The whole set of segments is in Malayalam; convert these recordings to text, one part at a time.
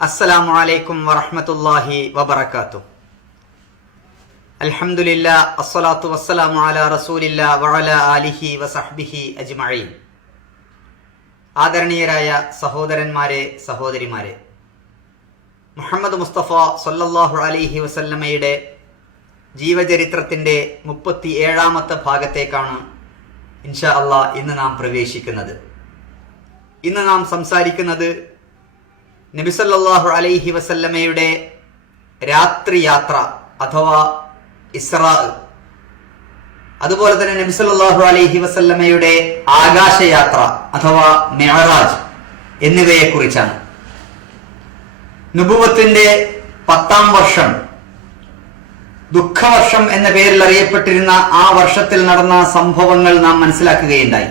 അസ്സലാമു അലൈക്കും വറഹ്മത്തുള്ളാഹി വബറകാതുഹു. അൽഹംദുലില്ലാ അസ്സലാത്തു വസ്സലാമു അല റസൂലില്ല വഅല ആലിഹി വസഹ്ബിഹി അജ്മഈൻ. ആദരണീയരായ സഹോദരന്മാരെ സഹോദരിമാരെ മുഹമ്മദ് മുസ്തഫ സൊല്ലാഹു അലിഹി വസല്ലമ്മയുടെ ജീവചരിത്രത്തിന്റെ മുപ്പത്തി ഏഴാമത്തെ ഭാഗത്തേക്കാണ് ഇൻഷാ അള്ളാ ഇന്ന് നാം പ്രവേശിക്കുന്നത്. ഇന്ന് നാം സംസാരിക്കുന്നത് നബിസല്ലാഹു അലൈഹി വസല്ലമയുടെ രാത്രി യാത്ര അഥവാ ഇസ്രാ. അതുപോലെ തന്നെ നബിസല്ലാഹു അലൈഹി വസല്ലമയുടെ ആകാശയാത്ര അഥവാ മെഹറാജ് എന്നിവയെക്കുറിച്ചാണ്. നുബുവത്തിന്റെ പത്താം വർഷം ദുഃഖവർഷം എന്ന പേരിൽ അറിയപ്പെട്ടിരുന്ന ആ വർഷത്തിൽ നടന്ന സംഭവങ്ങൾ നാം മനസ്സിലാക്കുകയുണ്ടായി.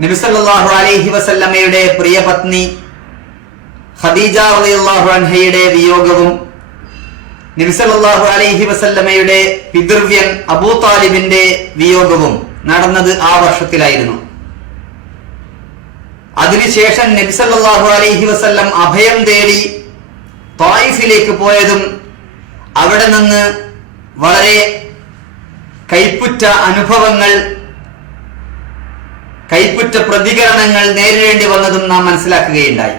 നബിസല്ലാഹു അലൈഹി വസല്ലമയുടെ പ്രിയപത്നി ഖദീജ അൻഹയുടെ വിയോഗവും നബിസല്ലാഹു അലൈഹി വസല്ലമയുടെ പിതൃവ്യൻ അബൂ താലിബിന്റെ വിയോഗവും നടന്നത് ആ വർഷത്തിലായിരുന്നു. അതിനുശേഷം നബിസല്ലാഹു അലൈഹി വസല്ലം അഭയം തേടി തായിഫിലേക്ക് പോയതും അവിടെ നിന്ന് വളരെ കൈപ്പുറ്റ അനുഭവങ്ങൾ കൈപ്പുറ്റ പ്രതികരണങ്ങൾ നേരിടേണ്ടി വന്നതും നാം മനസ്സിലാക്കുകയുണ്ടായി.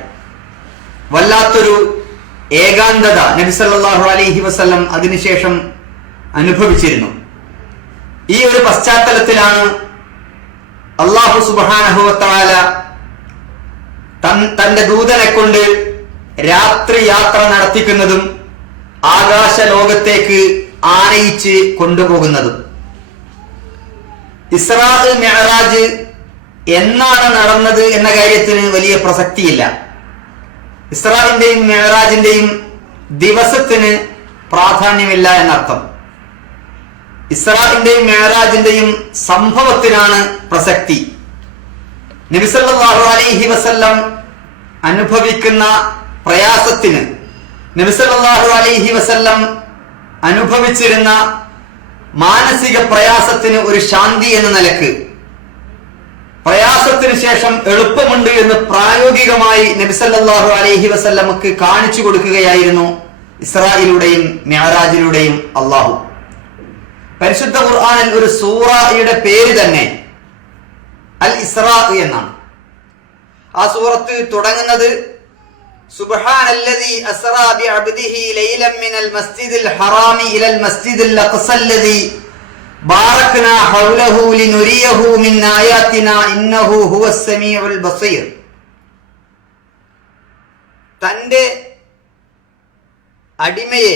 വല്ലാത്തൊരു ഏകാന്തത നബിസല്ലാഹു അലൈഹി വസല്ലം അതിനുശേഷം അനുഭവിച്ചിരുന്നു. ഈ ഒരു പശ്ചാത്തലത്തിലാണ് അള്ളാഹു സുബാനഹുവത്താല തന്റെ ദൂതനെ കൊണ്ട് രാത്രി യാത്ര നടത്തിക്കുന്നതും ആകാശ ലോകത്തേക്ക് ആനയിച്ച് കൊണ്ടുപോകുന്നതും. ഇസ്രാഹ് മെഹറാജ് എന്നാണ് നടന്നത് എന്ന കാര്യത്തിന് വലിയ പ്രസക്തിയില്ല. ഇസ്രാഹിന്റെയും മെഹറാജിന്റെയും ദിവസത്തിന് പ്രാധാന്യമില്ല എന്നർത്ഥം. ഇസ്രാഹിന്റെയും മെഹറാജിന്റെയും സംഭവത്തിനാണ് പ്രസക്തി. നബിസല്ലാഹു അലൈഹി വസല്ലം അനുഭവിക്കുന്ന പ്രയാസത്തിന് നബിസല്ലാഹു അലൈഹി വസല്ലം അനുഭവിച്ചിരുന്ന മാനസിക പ്രയാസത്തിന് ഒരു ശാന്തി എന്ന നിലയ്ക്ക് പ്രയാസത്തിന് ശേഷം എളുപ്പമുണ്ട് എന്ന് പ്രായോഗികമായി നബിസല്ലാഹു അലൈഹി വസല്ലമക്ക് കാണിച്ചു കൊടുക്കുകയായിരുന്നു ഇസ്രായിലൂടെയും മെഹറാജിലൂടെയും അള്ളാഹു പരിശുദ്ധ ഖുർആാനിൽ ഒരു സൂറയുടെ പേര് തന്നെ അൽ ഇസ്രാ എന്നാണ്. ആ സൂറത്ത് തുടങ്ങുന്നത് അഖ്സല്ലദീ ബാറക്നാ ഹൗലഹു ലിനുരിയഹു മിൻ ആയാത്തിനാ ഇന്നഹു ഹുവസ് ബസീർ. തന്റെ അടിമയെ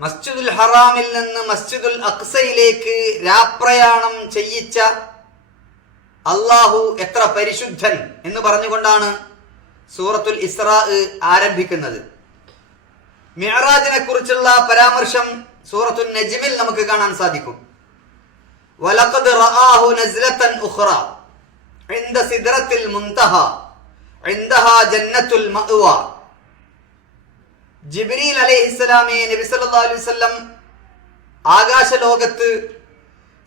മസ്ജിദുൽ ഹറാമിൽ നിന്ന് മസ്ജിദുൽ അക്സയിലേക്ക് രാപ്രയാണം ചെയ്യിച്ച അള്ളാഹു എത്ര പരിശുദ്ധൻ എന്ന് പറഞ്ഞുകൊണ്ടാണ് സൂറത്തുൽ ഇസ്രാ ആരംഭിക്കുന്നത്. മിഹറാജിനെ കുറിച്ചുള്ള പരാമർശം സൂറത്തുൽ നജ്മിൽ നമുക്ക് കാണാൻ സാധിക്കും വലഖദ് റആഹു നസ്ലതൻ ഉഖറ عند സിദ്റത്തിൽ المنتهى عندها ജന്നത്തുൽ മഅവ ജിബ്രീൽ അലൈഹിസ്സലാമെ നബി സല്ലല്ലാഹു അലൈഹി വസല്ലം ആകാശ ലോകത്ത്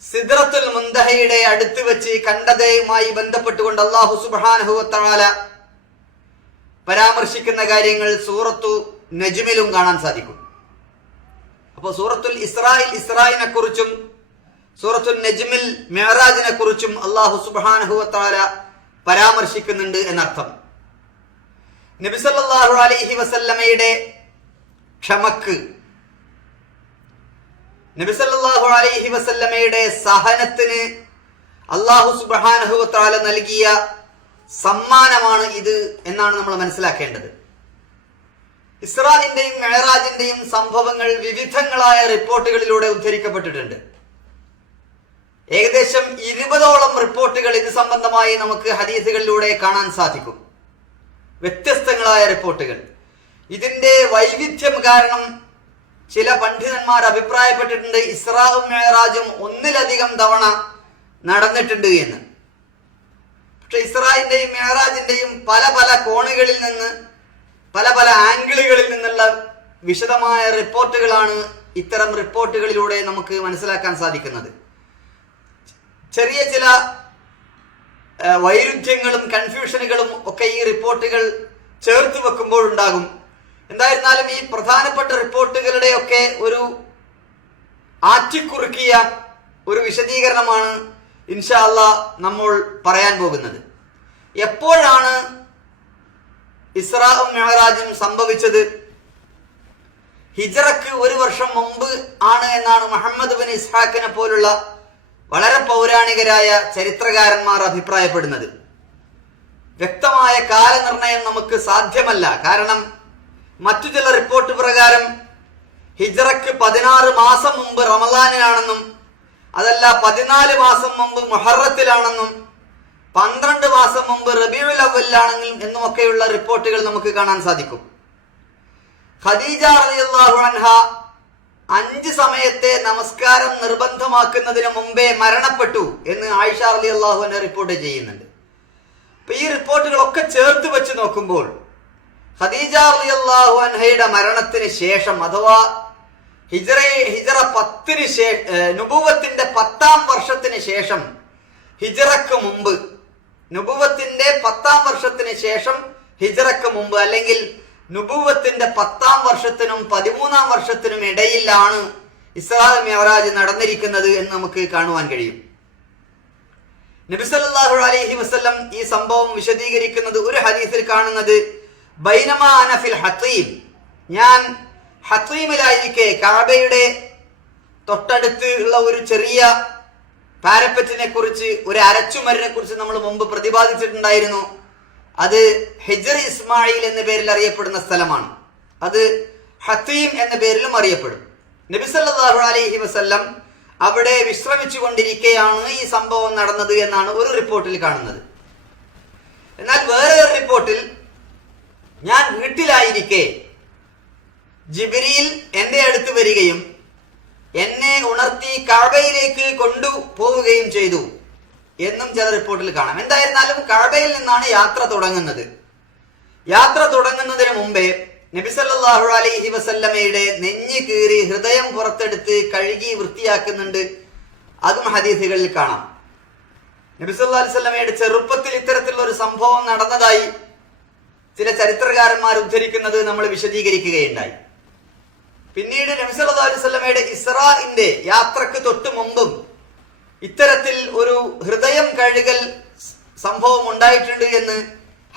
സിദ്റത്തുൽ മുന്തഹയുടെ അടുത്ത് വെച്ച് കണ്ടതയുമായി ബന്ധപ്പെട്ടുകൊണ്ട് അള്ളാഹു സുബ്ഹാനഹു വതആല പരാമർശിക്കുന്ന കാര്യങ്ങൾ സൂറത്തു നജ്മിലും കാണാൻ സാധിക്കും അപ്പോൾ സൂറത്തുൽ ഇസ്രായിൽ ഇസ്രായിനെ കുറിച്ചും സൂറത്തുൽ നജ്മിൽ മെഹറാജിനെ കുറിച്ചും അള്ളാഹു സുബാനഹുവത്താല പരാമർശിക്കുന്നുണ്ട് എന്നർത്ഥം. നബിസല്ലാഹു അലൈഹി വസല്ലമയുടെ ക്ഷമക്ക് നബിസല്ലാഹു അലൈഹി വസല്ലമയുടെ സഹനത്തിന് അള്ളാഹു സുബാനഹുവത്താല നൽകിയ സമ്മാനമാണ് ഇത് എന്നാണ് നമ്മൾ മനസ്സിലാക്കേണ്ടത്. ഇസ്രാഹിന്റെയും മെഹറാജിന്റെയും സംഭവങ്ങൾ വിവിധങ്ങളായ റിപ്പോർട്ടുകളിലൂടെ ഉദ്ധരിക്കപ്പെട്ടിട്ടുണ്ട്. ഏകദേശം ഇരുപതോളം റിപ്പോർട്ടുകൾ ഇത് സംബന്ധമായി നമുക്ക് ഹദീസുകളിലൂടെ കാണാൻ സാധിക്കും. വ്യത്യസ്തങ്ങളായ റിപ്പോർട്ടുകൾ. ഇതിന്റെ വൈവിധ്യം കാരണം ചില പണ്ഡിതന്മാർ അഭിപ്രായപ്പെട്ടിട്ടുണ്ട് ഇസ്രാവും മെഹറാജും ഒന്നിലധികം തവണ നടന്നിട്ടുണ്ട് എന്ന്. പക്ഷെ ഇസ്രായിന്റെയും മെഹറാജിന്റെയും പല പല കോണുകളിൽ നിന്ന് പല പല ആംഗിളുകളിൽ നിന്നുള്ള വിശദമായ റിപ്പോർട്ടുകളാണ് ഇത്തരം റിപ്പോർട്ടുകളിലൂടെ നമുക്ക് മനസ്സിലാക്കാൻ സാധിക്കുന്നത്. ചെറിയ ചില വൈരുദ്ധ്യങ്ങളും കൺഫ്യൂഷനുകളും ഒക്കെ ഈ റിപ്പോർട്ടുകൾ ചേർത്ത് വെക്കുമ്പോഴുണ്ടാകും. എന്തായിരുന്നാലും ഈ പ്രധാനപ്പെട്ട റിപ്പോർട്ടുകളുടെയൊക്കെ ഒരു ആറ്റിക്കുറുക്കിയ ഒരു വിശദീകരണമാണ് ഇൻഷാ അല്ലാ നമ്മൾ പറയാൻ പോകുന്നത്. എപ്പോഴാണ് ഇസ്രാവും മെഹറാജും സംഭവിച്ചത്. ഹിജറക്ക് ഒരു വർഷം മുമ്പ് ആണ് എന്നാണ് മുഹമ്മദ് ബിൻ ഇസ്ഹാഖിനെ പോലുള്ള വളരെ പൗരാണികരായ ചരിത്രകാരന്മാർ അഭിപ്രായപ്പെടുന്നത്. വ്യക്തമായ കാലനിർണയം നമുക്ക് സാധ്യമല്ല. കാരണം മറ്റു ചില റിപ്പോർട്ട് പ്രകാരം ഹിജറക്ക് പതിനാറ് മാസം മുമ്പ് റമദാനിലാണെന്നും അതല്ല പതിനാല് മാസം മുമ്പ് മൊഹറത്തിലാണെന്നും പന്ത്രണ്ട് മാസം മുമ്പ് റബിയുൽ അവലിലാണെങ്കിലും എന്നുമൊക്കെയുള്ള റിപ്പോർട്ടുകൾ നമുക്ക് കാണാൻ സാധിക്കും. ഖദീജ റളിയല്ലാഹു അൻഹ അഞ്ച് സമയത്തെ നമസ്കാരം നിർബന്ധമാക്കുന്നതിന് മുമ്പേ മരണപ്പെട്ടു എന്ന് ആയിഷ റളിയല്ലാഹു അൻഹ റിപ്പോർട്ട് ചെയ്യുന്നുണ്ട്. അപ്പൊ ഈ റിപ്പോർട്ടുകളൊക്കെ ചേർത്ത് വെച്ച് നോക്കുമ്പോൾ ഖദീജ റളിയല്ലാഹു അൻഹയുടെ മരണത്തിന് ശേഷം അഥവാ ഹിജറ ഹിജറ പത്തിന് ശേഷം നുബുവത്തിന്റെ പത്താം വർഷത്തിന് ശേഷം ഹിജറക്ക് മുമ്പ് നുബുവത്തിന്റെ പത്താം വർഷത്തിന് ശേഷം ഹിജറക്ക് മുമ്പ് അല്ലെങ്കിൽ നുപുവത്തിന്റെ പത്താം വർഷത്തിനും പതിമൂന്നാം വർഷത്തിനും ഇടയിലാണ് ഇസ്രാ മെഹറാജ് നടന്നിരിക്കുന്നത് എന്ന് നമുക്ക് കാണുവാൻ കഴിയും. നബിസല്ലാഹു അലൈഹി വസല്ലം ഈ സംഭവം വിശദീകരിക്കുന്നത് ഒരു ഹദീസിൽ കാണുന്നത് ബൈനമ അനഫിൽ ഹത്തീം. ഞാൻ ഹത്തീമിലായിരിക്കെ കാബയുടെ തൊട്ടടുത്ത് ഉള്ള ഒരു ചെറിയ പാരപ്പറ്റിനെ കുറിച്ച് ഒരു അരച്ചുമരിനെ കുറിച്ച് നമ്മൾ മുമ്പ് പ്രതിപാദിച്ചിട്ടുണ്ടായിരുന്നു. അത് ഹെജർ ഇസ്മായിൽ എന്ന പേരിൽ അറിയപ്പെടുന്ന സ്ഥലമാണ്. അത് ഹത്തീം എന്ന പേരിലും അറിയപ്പെടും. നബിസല്ലാഹു അലൈഹി വസ്ല്ലം അവിടെ വിശ്രമിച്ചു കൊണ്ടിരിക്കെയാണ് ഈ സംഭവം നടന്നത് എന്നാണ് ഒരു റിപ്പോർട്ടിൽ കാണുന്നത്. എന്നാൽ വേറെ ഒരു റിപ്പോർട്ടിൽ ഞാൻ വീട്ടിലായിരിക്കെ ജിബിരിയിൽ എന്റെ അടുത്ത് വരികയും എന്നെ ഉണർത്തി കാബയിലേക്ക് കൊണ്ടുപോവുകയും ചെയ്തു. എന്നും ചില റിപ്പോർട്ടിൽ കാണാം. എന്തായിരുന്നാലും കാബയിൽ നിന്നാണ് യാത്ര തുടങ്ങുന്നത്. യാത്ര തുടങ്ങുന്നതിന് മുമ്പേ നബിസല്ലാഹു അലൈഹി വസല്ലമയുടെ നെഞ്ഞ് കീറി ഹൃദയം പുറത്തെടുത്ത് കഴുകി വൃത്തിയാക്കുന്നുണ്ട്. അതും ഹദീസുകളിൽ കാണാം. നബിസല്ലാ അലിസ്വല്ലമയുടെ ചെറുപ്പത്തിൽ ഇത്തരത്തിലുള്ള ഒരു സംഭവം നടന്നതായി ചില ചരിത്രകാരന്മാർ ഉദ്ധരിക്കുന്നത് നമ്മൾ വിശദീകരിക്കുകയുണ്ടായി. പിന്നീട് നബിസല്ലാ അലൈവല്ലമയുടെ ഇസ്രാഇന്റെ യാത്രയ്ക്ക് തൊട്ടു മുമ്പും ഇത്തരത്തിൽ ഒരു ഹൃദയം കഴുകൽ സംഭവം ഉണ്ടായിട്ടുണ്ട് എന്ന്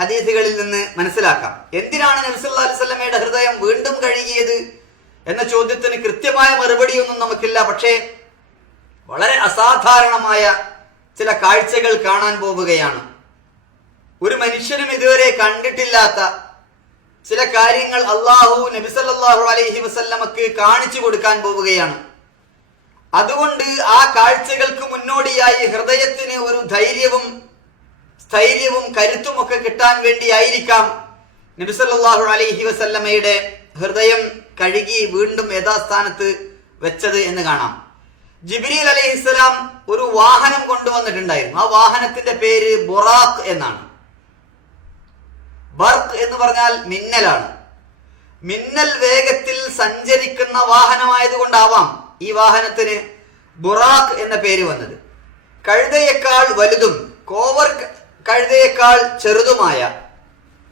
ഹദീസുകളിൽ നിന്ന് മനസ്സിലാക്കാം. എന്തിനാണ് നബിസല്ലാ അലൈവല്ലമയുടെ ഹൃദയം വീണ്ടും കഴുകിയത് എന്ന ചോദ്യത്തിന് കൃത്യമായ മറുപടിയൊന്നും നമുക്കില്ല. പക്ഷേ വളരെ അസാധാരണമായ ചില കാഴ്ചകൾ കാണാൻ പോവുകയാണ്. ഒരു മനുഷ്യനും ഇതുവരെ കണ്ടിട്ടില്ലാത്ത ചില കാര്യങ്ങൾ അള്ളാഹു നബിസല്ലാഹു അലൈഹി വസല്ലമക്ക് കാണിച്ചു കൊടുക്കാൻ പോവുകയാണ്. അതുകൊണ്ട് ആ കാഴ്ചകൾക്ക് മുന്നോടിയായി ഹൃദയത്തിന് ഒരു ധൈര്യവും സ്ഥൈര്യവും കരുത്തും ഒക്കെ കിട്ടാൻ വേണ്ടിയായിരിക്കാം നബിസല്ലാഹു അലൈഹി വസല്ലമയുടെ ഹൃദയം കഴുകി വീണ്ടും യഥാസ്ഥാനത്ത് വെച്ചത് എന്ന് കാണാം. ജിബ്രീൽ അലൈഹിസ്സലാം ഒരു വാഹനം കൊണ്ടുവന്നിട്ടുണ്ടായിരുന്നു. ആ വാഹനത്തിന്റെ പേര് ബൊറാഖ് എന്നാണ്. ബർക്ക് എന്ന് പറഞ്ഞാൽ മിന്നലാണ്. മിന്നൽ വേഗത്തിൽ സഞ്ചരിക്കുന്ന വാഹനമായതുകൊണ്ടാവാം ഈ വാഹനത്തിന് ബുറാഖ് എന്ന പേര് വന്നത്. കഴുതയേക്കാൾ വലുതും കോവർ കഴുതയേക്കാൾ ചെറുതുമായ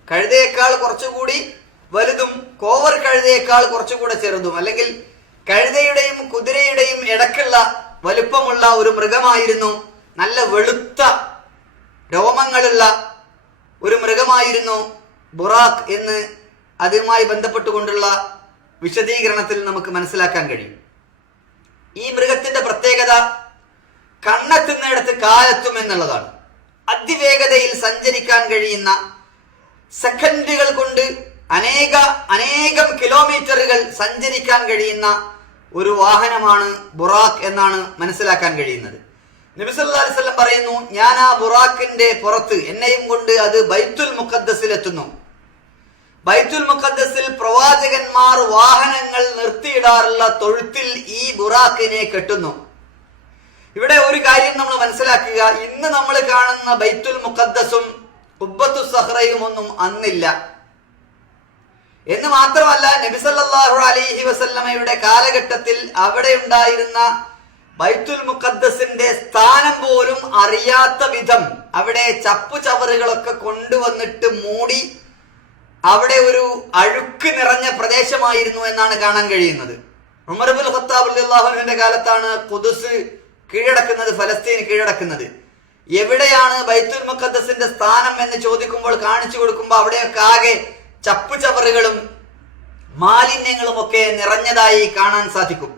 കഴുതയേക്കാൾ കുറച്ചുകൂടി വലുതും കോവർ കഴുതയേക്കാൾ കുറച്ചുകൂടെ ചെറുതും അല്ലെങ്കിൽ കഴുതയുടെയും കുതിരയുടെയും ഇടക്കുള്ള വലുപ്പമുള്ള ഒരു മൃഗമായിരുന്നു നല്ല വെളുത്ത രോമങ്ങളുള്ള ഒരു മൃഗമായിരുന്നു ബുറാഖ് എന്ന് അതുമായി ബന്ധപ്പെട്ടുകൊണ്ടുള്ള വിശദീകരണത്തിൽ നമുക്ക് മനസ്സിലാക്കാൻ കഴിയും. ഈ മൃഗത്തിന്റെ പ്രത്യേകത കണ്ണെത്തുന്നിടത്ത് കാലത്തും എന്നുള്ളതാണ്. അതിവേഗതയിൽ സഞ്ചരിക്കാൻ കഴിയുന്ന സെക്കൻഡുകൾ കൊണ്ട് അനേക അനേകം കിലോമീറ്ററുകൾ സഞ്ചരിക്കാൻ കഴിയുന്ന ഒരു വാഹനമാണ് ബുറാഖ് എന്നാണ് മനസ്സിലാക്കാൻ കഴിയുന്നത്. നബിസല്ലാ പറയുന്നു ഞാൻ ആ ബുറാഖിന്റെ പുറത്ത് എന്നെയും കൊണ്ട് അത് ബൈത്തുൽ മുഖദ്ദസിലെത്തുന്നു. ബൈത്തുൽ മുഖദ്ദസിൽ പ്രവാചകന്മാർ വാഹനങ്ങൾ നിർത്തിയിടാറുള്ള തൊഴുത്തിൽ ഈ ബുറാഖിനെ കെട്ടുന്നു. ഇവിടെ ഒരു കാര്യം നമ്മൾ മനസ്സിലാക്കുക. ഇന്ന് നമ്മൾ കാണുന്ന ബൈത്തുൽ മുഖദ്ദസും ഉബ്ബത്തു സഹ്റയും ഒന്നും അന്നില്ല. എന്ന് മാത്രമല്ല നബിസല്ലാഹു അലൈഹി വസല്ലമയുടെ കാലഘട്ടത്തിൽ അവിടെ ഉണ്ടായിരുന്ന ബൈത്തുൽ മുഖദ്ദസിന്റെ സ്ഥാനം പോലും അറിയാത്ത വിധം അവിടെ ചപ്പു ചവറുകളൊക്കെ കൊണ്ടുവന്നിട്ട് മൂടി അവിടെ ഒരു അഴുക്ക് നിറഞ്ഞ പ്രദേശമായിരുന്നു എന്നാണ് കാണാൻ കഴിയുന്നത്. ഉമർബുൽ ഖത്താബ് അള്ളാഹുവിന്റെ കാലത്താണ് കുദുസ് കീഴടക്കുന്നത് ഫലസ്തീൻ കീഴടക്കുന്നത്. എവിടെയാണ് ബൈത്തുൽ മുഖദ്സിന്റെ സ്ഥാനം എന്ന് ചോദിക്കുമ്പോൾ കാണിച്ചു കൊടുക്കുമ്പോൾ അവിടെയൊക്കെ ആകെ ചപ്പു ചവറുകളും മാലിന്യങ്ങളും ഒക്കെ നിറഞ്ഞതായി കാണാൻ സാധിക്കും.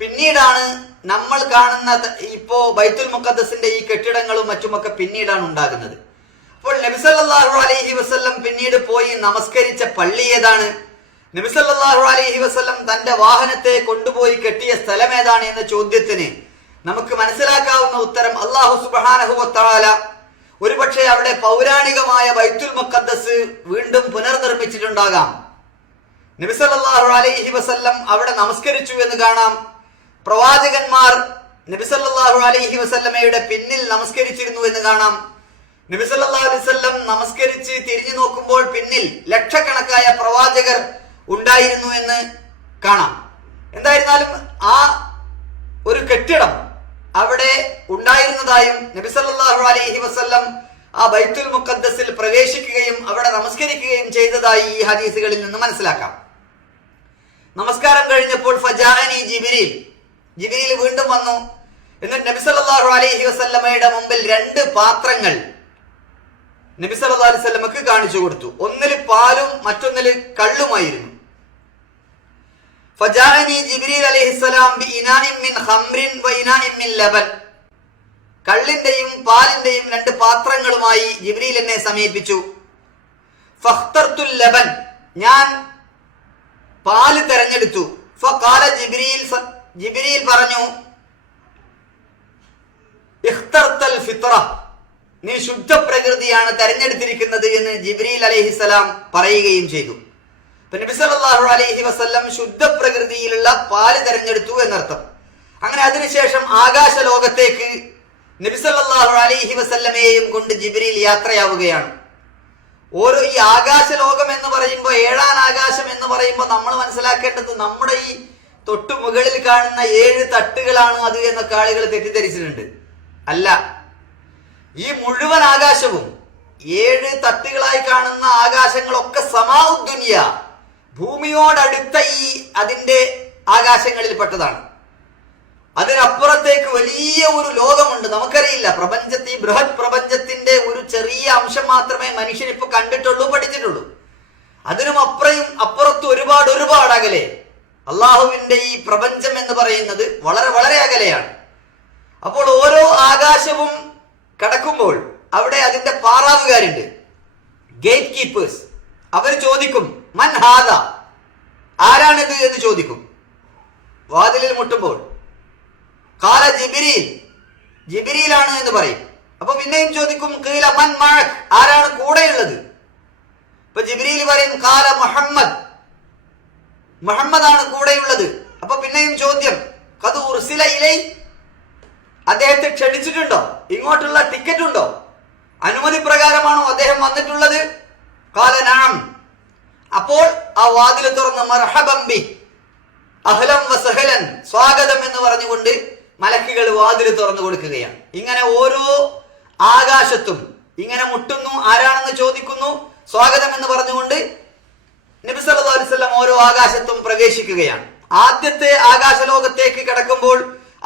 പിന്നീടാണ് നമ്മൾ കാണുന്ന ഇപ്പോ ബൈത്തുൽ മുഖദ്സിന്റെ ഈ കെട്ടിടങ്ങളും മറ്റുമൊക്കെ പിന്നീടാണ് ഉണ്ടാകുന്നത്. അപ്പോൾ നബിസല്ലാഹു അലൈഹി വസ്ല്ലം പിന്നീട് പോയി നമസ്കരിച്ച പള്ളി ഏതാണ്? നബിസല്ലാഹു അലൈഹി വസ്ല്ലം തന്റെ വാഹനത്തെ കൊണ്ടുപോയി കെട്ടിയ സ്ഥലം ഏതാണ് എന്ന ചോദ്യത്തിന് നമുക്ക് മനസ്സിലാക്കാവുന്ന ഉത്തരം അള്ളാഹു സുബാനഹുവത്താല ഒരുപക്ഷെ അവിടെ പൗരാണികമായ ബൈത്തുൽ മുഖദ്ദസ് വീണ്ടും പുനർനിർമ്മിച്ചിട്ടുണ്ടാകാം. നബിസല്ലാഹു അലൈഹി വസല്ലം അവിടെ നമസ്കരിച്ചു എന്ന് കാണാം. പ്രവാചകന്മാർ നബിസല്ലാഹു അലൈഹി വസല്ലമയുടെ പിന്നിൽ നമസ്കരിച്ചിരുന്നു എന്ന് കാണാം. വസല്ലം നമസ്കരിച്ച് തിരിഞ്ഞു നോക്കുമ്പോൾ പിന്നിൽ ലക്ഷക്കണക്കായ പ്രവാചകർ ഉണ്ടായിരുന്നു എന്ന് കാണാം. എന്തായിരുന്നാലും ആ ഒരു കെട്ടിടം അവിടെ ഉണ്ടായിരുന്നതായും നബിസല്ലാഹു അലൈഹി വസ്ല്ലം ആ ബൈത്തുൽ മുഖദ്ദസിൽ പ്രവേശിക്കുകയും അവിടെ നമസ്കരിക്കുകയും ചെയ്തതായി ഈ ഹദീസുകളിൽ നിന്ന് മനസ്സിലാക്കാം. നമസ്കാരം കഴിഞ്ഞപ്പോൾ ഫജാനി ജിബിരിൽ ജിബിരിൽ വീണ്ടും വന്നു. എന്നിട്ട് നബിസല്ലാഹു അലൈഹി വസല്ലമയുടെ മുമ്പിൽ രണ്ട് പാത്രങ്ങൾ നബി സല്ലല്ലാഹു അലൈഹി കാണിച്ചു കൊടുത്തു. ഒന്നിൽ പാലും മറ്റൊന്നിൽ കള്ളുമായിരുന്നു. കള്ളിന്റെയും പാലിന്റെയും രണ്ട് പാത്രങ്ങളുമായി ജിബ്രീൽ എന്നെ സമീപിച്ചു. ലബൻ. ഞാൻ പാൽ തെരഞ്ഞെടുത്തു. ജിബ്രീൽ ജിബ്രീൽ പറഞ്ഞു ഫിത്ര നീ ശുദ്ധ പ്രകൃതിയാണ് തെരഞ്ഞെടുത്തിരിക്കുന്നത് എന്ന് ജിബ്രീൽ അലൈഹിസലാം പറയുകയും ചെയ്തു. നബി അലൈഹി വസല്ലം ശുദ്ധ പ്രകൃതിയിലുള്ള പാൽ തെരഞ്ഞെടുത്തു എന്നർത്ഥം. അങ്ങനെ അതിനുശേഷം ആകാശ ലോകത്തേക്ക് നബി സല്ലല്ലാഹു അലൈഹി വസല്ലമയെയും കൊണ്ട് ജിബ്രീൽ യാത്രയാവുകയാണ്. ഓരോ ഈ ആകാശ ലോകം എന്ന് പറയുമ്പോൾ ഏഴാം ആകാശം എന്ന് പറയുമ്പോൾ നമ്മൾ മനസ്സിലാക്കേണ്ടത് നമ്മുടെ ഈ തൊട്ടു മുകളിൽ കാണുന്ന ഏഴ് തട്ടുകളാണ് അത് എന്നൊക്കെ ആളുകൾ തെറ്റിദ്ധരിച്ചിട്ടുണ്ട്. അല്ല ഈ മുഴുവൻ ആകാശവും ഏഴ് തട്ടുകളായി കാണുന്ന ആകാശങ്ങളൊക്കെ സമാഉദ്ദുനിയ ഭൂമിയോടടുത്ത ഈ അതിന്റെ ആകാശങ്ങളിൽപ്പെട്ടതാണ്. അതിനപ്പുറത്തേക്ക് വലിയ ഒരു ലോകമുണ്ട്. നമുക്കറിയില്ല. പ്രപഞ്ചത്തിൽ ബൃഹത് പ്രപഞ്ചത്തിന്റെ ഒരു ചെറിയ അംശം മാത്രമേ മനുഷ്യൻ കണ്ടിട്ടുള്ളൂ പഠിച്ചിട്ടുള്ളൂ. അതിനും അപ്പുറയും അപ്പുറത്ത് ഒരുപാട് ഒരുപാട് അകലെ. അള്ളാഹുവിന്റെ ഈ പ്രപഞ്ചം എന്ന് പറയുന്നത് വളരെ വളരെ അകലെയാണ്. അപ്പോൾ ഓരോ ആകാശവും കടക്കുമ്പോൾ അവിടെ അതിന്റെ പാറാവുകാരുണ്ട്. ഗേറ്റ് കീപ്പേഴ്സ് അവർ ചോദിക്കും മൻ ഹാദ? ആരാണിത്? എന്ന് ചോദിക്കും. വാതിലിൽ മുട്ടുമ്പോൾ കാല ജിബിരിയിൽ ജിബിരിയിലാണ് എന്ന് പറയും. അപ്പൊ പിന്നെയും ചോദിക്കും കീല മൻ മഴക് ആരാണ് കൂടെയുള്ളത്? ഇപ്പൊ ജിബിരിയിൽ പറയും കാല മുഹമ്മദ്. മുഹമ്മദാണ് കൂടെയുള്ളത്. അപ്പൊ പിന്നെയും ചോദ്യം കത് ഉർസില ഇലൈ? അദ്ദേഹത്തെ ക്ഷണിച്ചിട്ടുണ്ടോ? ഇങ്ങോട്ടുള്ള ടിക്കറ്റ് ഉണ്ടോ അനുമതി പ്രകാരമാണോ അദ്ദേഹം വന്നിട്ടുള്ളത്? കാലനാം അപ്പോൾ ആ വാതിൽ തുറന്ന് മർഹബംബി അഹ്ലം വസഹലൻ സ്വാഗതം എന്ന് പറഞ്ഞുകൊണ്ട് മലക്കുകൾ വാതിൽ തുറന്നു കൊടുക്കുകയാണ്. ഇങ്ങനെ ഓരോ ആകാശത്തും ഇങ്ങനെ മുട്ടുന്നു ആരാണെന്ന് ചോദിക്കുന്നു സ്വാഗതം എന്ന് പറഞ്ഞുകൊണ്ട് നബി സല്ലല്ലാഹു അലൈഹി വസല്ലം ഓരോ ആകാശത്തും പ്രവേശിക്കുകയാണ്. ആദ്യത്തെ ആകാശലോകത്തേക്ക് കടക്കുമ്പോൾ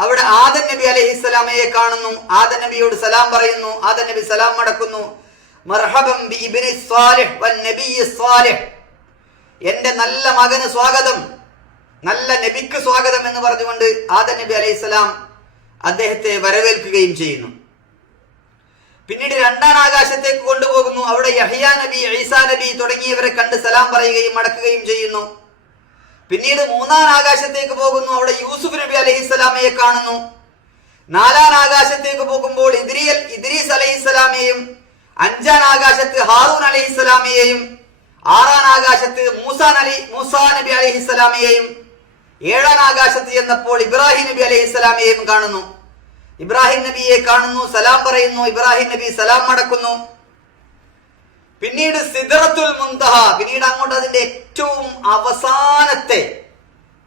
അവിടെ ആദൻ നബി അലൈഹിസ്സലാമയെ കാണുന്നു ആദ നബിയോട് സലാം പറയുന്നു ആദ നബി സലാം മടക്കുന്നു. മർഹബം ബി ഇബ്നി എന്റെ നല്ല മകന് സ്വാഗതം നല്ല നബിക്ക് സ്വാഗതം എന്ന് പറഞ്ഞുകൊണ്ട് ആദ നബി അലൈഹിസ്സലാം അദ്ദേഹത്തെ വരവേൽക്കുകയും ചെയ്യുന്നു. പിന്നീട് രണ്ടാം ആകാശത്തേക്ക് കൊണ്ടുപോകുന്നു. അവിടെ യഹിയ നബി ഈസാ നബി തുടങ്ങിയവരെ കണ്ട് സലാം പറയുകയും മടക്കുകയും ചെയ്യുന്നു. പിന്നീട് മൂന്നാം ആകാശത്തേക്ക് പോകുന്നു. അവിടെ യൂസുഫ് നബി അലഹിസ്സലാമയെ കാണുന്നു. നാലാം ആകാശത്തേക്ക് പോകുമ്പോൾ ഇദ്രിയൽ ഇദ്രീസ് അലഹിസ്സലാമിയെയും അഞ്ചാം ആകാശത്ത് ഹാറൂൻ അലഹിസ്സലാമിയെയും ആറാം ആകാശത്ത് മൂസാൻ അലി മൂസാ നബി അലഹിസ്സലാമിയെയും ഏഴാം ആകാശത്ത് ചെന്നപ്പോൾ ഇബ്രാഹിം നബി അലഹിസ്സലാമിയെയും കാണുന്നു. ഇബ്രാഹിം നബിയെ കാണുന്നു സലാം പറയുന്നു ഇബ്രാഹിം നബി സലാം മടക്കുന്നു പിന്നീട് സിദറത്തുൽ മുന്തഹ പിന്നീട് അങ്ങോട്ട് അതിന്റെ ഏറ്റവും അവസാനത്തെ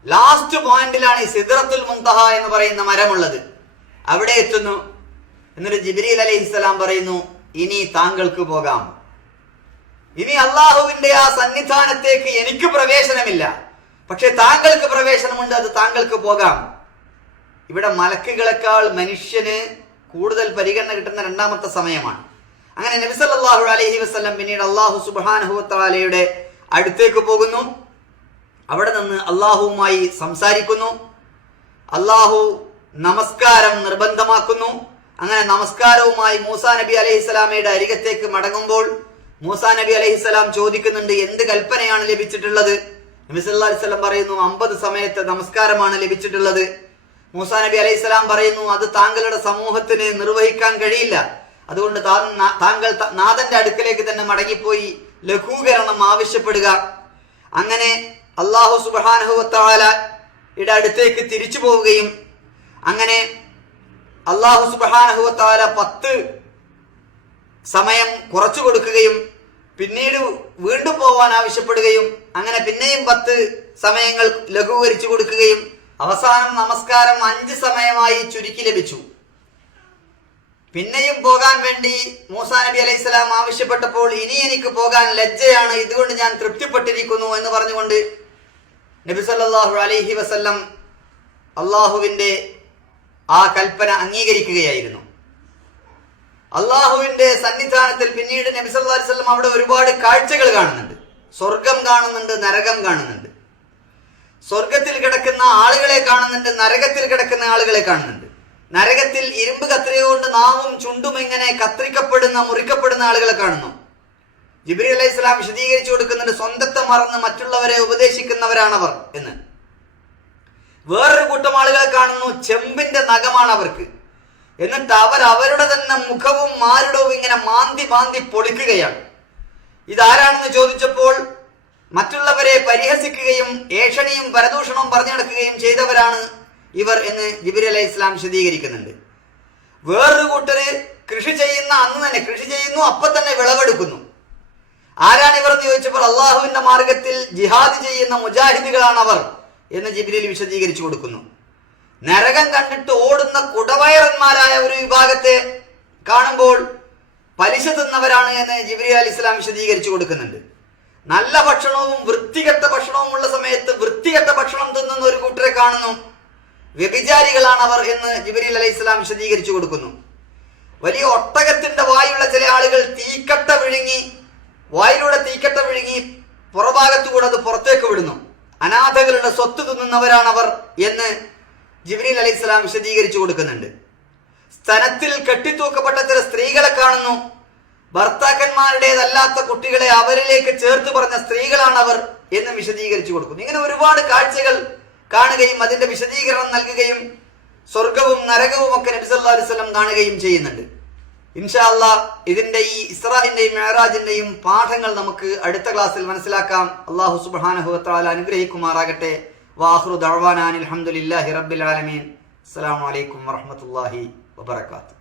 ലാസ്റ്റ് പോയിന്റിലാണ് ഈ സിദറത്തുൽ മുന്തഹ എന്ന് പറയുന്ന മരമുള്ളത്. അവിടെ എത്തുന്നു. എന്നിട്ട് ജിബ്രീൽ അലൈഹിസ്സലാം പറയുന്നു ഇനി താങ്കൾക്ക് പോകാം. ഇനി അള്ളാഹുവിന്റെ ആ സന്നിധാനത്തേക്ക് എനിക്ക് പ്രവേശനമില്ല. പക്ഷെ താങ്കൾക്ക് പ്രവേശനമുണ്ട് അത് താങ്കൾക്ക് പോകാം. ഇവിടെ മലക്കുകളെക്കാൾ മനുഷ്യന് കൂടുതൽ പരിഗണന കിട്ടുന്ന രണ്ടാമത്തെ സമയമാണ്. അങ്ങനെ നബിസല്ലാഹു അലഹി വസ്ലം പിന്നീട് അള്ളാഹു സുബാനഹുത്താലയുടെ അടുത്തേക്ക് പോകുന്നു. അവിടെ നിന്ന് അള്ളാഹുവുമായി സംസാരിക്കുന്നു. അള്ളാഹു നമസ്കാരം നിർബന്ധമാക്കുന്നു. അങ്ങനെ നമസ്കാരവുമായി മൂസാ നബി അലൈഹിസ്സലാമയുടെ അരികത്തേക്ക് മടങ്ങുമ്പോൾ മൂസാ നബി അലൈഹിസ്സലാം ചോദിക്കുന്നുണ്ട് എന്ത് കൽപ്പനയാണ് ലഭിച്ചിട്ടുള്ളത്? നബി സല്ലാ അലൈഹി വസല്ലം പറയുന്നു അമ്പത് സമയത്തെ നമസ്കാരമാണ് ലഭിച്ചിട്ടുള്ളത്. മൂസാ നബി അലൈഹിസ്സലാം പറയുന്നു അത് താങ്കളുടെ സമൂഹത്തിന് നിർവഹിക്കാൻ കഴിയില്ല. അതുകൊണ്ട് താങ്കൾ നാഥന്റെ അടുക്കലേക്ക് തന്നെ മടങ്ങിപ്പോയി ലഘൂകരണം ആവശ്യപ്പെടുക. അങ്ങനെ അള്ളാഹു സുബാനഹുവത്താലയുടെ അടുത്തേക്ക് തിരിച്ചു പോവുകയും അങ്ങനെ അള്ളാഹു സുബാനഹുവത്താല പത്ത് സമയം കുറച്ചു കൊടുക്കുകയും പിന്നീട് വീണ്ടും പോവാൻ ആവശ്യപ്പെടുകയും അങ്ങനെ പിന്നെയും പത്ത് സമയങ്ങൾ ലഘൂകരിച്ചു കൊടുക്കുകയും അവസാനം നമസ്കാരം അഞ്ച് സമയമായി ചുരുക്കി ലഭിച്ചു. പിന്നെയും പോകാൻ വേണ്ടി മൂസാ നബി അലൈഹി സ്വലാം ആവശ്യപ്പെട്ടപ്പോൾ ഇനി എനിക്ക് പോകാൻ ലജ്ജയാണ് ഇതുകൊണ്ട് ഞാൻ തൃപ്തിപ്പെട്ടിരിക്കുന്നു എന്ന് പറഞ്ഞുകൊണ്ട് നബി സല്ലല്ലാഹു അലൈഹി വസല്ലം അള്ളാഹുവിന്റെ ആ കൽപ്പന അംഗീകരിക്കുകയായിരുന്നു. അള്ളാഹുവിന്റെ സന്നിധാനത്തിൽ പിന്നീട് നബി അവിടെ ഒരുപാട് കാഴ്ചകൾ കാണുന്നുണ്ട്. സ്വർഗം കാണുന്നുണ്ട് നരകം കാണുന്നുണ്ട്. സ്വർഗത്തിൽ കിടക്കുന്ന ആളുകളെ കാണുന്നുണ്ട് നരകത്തിൽ കിടക്കുന്ന ആളുകളെ കാണുന്നുണ്ട്. നരകത്തിൽ ഇരുമ്പ് കത്രികൊണ്ട് നാവും ചുണ്ടും ഇങ്ങനെ കത്രിക്കപ്പെടുന്ന മുറിക്കപ്പെടുന്ന ആളുകളെ കാണുന്നു. ജിബ്രി അലൈഹി സ്വലാം വിശദീകരിച്ചു കൊടുക്കുന്നുണ്ട് സ്വന്തത്തെ മറന്ന് മറ്റുള്ളവരെ ഉപദേശിക്കുന്നവരാണവർ എന്ന്. വേറൊരു കൂട്ടം ആളുകളെ കാണുന്നു. ചെമ്പിന്റെ നഖമാണ് അവർക്ക്. എന്നിട്ട് അവർ അവരുടെ തന്നെ മുഖവും മാരുടവും ഇങ്ങനെ മാന്തി മാന്തി പൊളിക്കുകയാണ്. ഇതാരാണെന്ന് ചോദിച്ചപ്പോൾ മറ്റുള്ളവരെ പരിഹസിക്കുകയും ഏഷണിയും പരദൂഷണവും പറഞ്ഞു നടക്കുകയും ചെയ്തവരാണ് ഇവർ എന്ന് ജിബിർ അലൈഹി ഇസ്ലാം വിശദീകരിക്കുന്നുണ്ട് വേറൊരു കൂട്ടര് കൃഷി ചെയ്യുന്ന അന്ന് തന്നെ കൃഷി ചെയ്യുന്നു അപ്പൊ തന്നെ വിളവെടുക്കുന്നു. ആരാണ് ഇവർ എന്ന് ചോദിച്ചപ്പോൾ അള്ളാഹുവിന്റെ മാർഗത്തിൽ ജിഹാദ് ചെയ്യുന്ന മുജാഹിദുകളാണ് അവർ. എന്ന് ജിബ്രീൽ വിശദീകരിച്ചു കൊടുക്കുന്നു. നരകം കണ്ടിട്ട് ഓടുന്ന കുടവയറന്മാരായ ഒരു വിഭാഗത്തെ കാണുമ്പോൾ പലിശ തിന്നവരാണ് എന്ന് ജിബ്രി അലി ഇസ്ലാം വിശദീകരിച്ചു കൊടുക്കുന്നുണ്ട്. നല്ല ഭക്ഷണവും വൃത്തികെട്ട ഭക്ഷണവും ഉള്ള സമയത്ത് വൃത്തികെട്ട ഭക്ഷണം തിന്നുന്ന ഒരു കൂട്ടരെ കാണുന്നു. വ്യഭിചാരികളാണ് അവർ എന്ന് ജിബ്രീൽ അലൈഹി ഇസ്ലാം വിശദീകരിച്ചു കൊടുക്കുന്നു. വലിയ ഒട്ടകത്തിന്റെ വായുള്ള ചില ആളുകൾ തീക്കട്ട വിഴുങ്ങി വായിലൂടെ തീക്കട്ട വിഴുങ്ങി പുറഭാഗത്തുകൂടെ അത് പുറത്തേക്ക് വിടുന്നു. അനാഥകളുടെ സ്വത്ത് തിന്നുന്നവരാണവർ എന്ന് ജിബ്രീൽ അലൈഹി സ്വലാം വിശദീകരിച്ചു കൊടുക്കുന്നുണ്ട്. സ്തനത്തിൽ കെട്ടിത്തൂക്കപ്പെട്ട ചില സ്ത്രീകളെ കാണുന്നു. ഭർത്താക്കന്മാരുടേതല്ലാത്ത കുട്ടികളെ അവരിലേക്ക് ചേർത്ത് പറഞ്ഞ സ്ത്രീകളാണവർ എന്ന് വിശദീകരിച്ചു കൊടുക്കുന്നു. ഇങ്ങനെ ഒരുപാട് കാഴ്ചകൾ കാണുകയും അതിന്റെ വിശദീകരണം നൽകുകയും സ്വർഗവും നരകവും ഒക്കെ നബിസല്ലാ അലൈഹി കാണുകയും ചെയ്യുന്നുണ്ട്. ഇൻഷാ അല്ലാ ഇതിന്റെ ഈ ഇസ്രാഹിന്റെയും മേറാജിന്റെയും പാഠങ്ങൾ നമുക്ക് അടുത്ത ക്ലാസ്സിൽ മനസ്സിലാക്കാം. അള്ളാഹു സുബ്ഹാനഹു വതആല അനുഗ്രഹിക്കുമാറാകട്ടെ. വാഹ്റു ദഅവാനാൻ അൽഹംദുലില്ലാഹി റബ്ബിൽ ആലമീൻ. അസ്സലാമു അലൈക്കും വറഹ്മത്തുള്ളാഹി വബറകാതുഹു.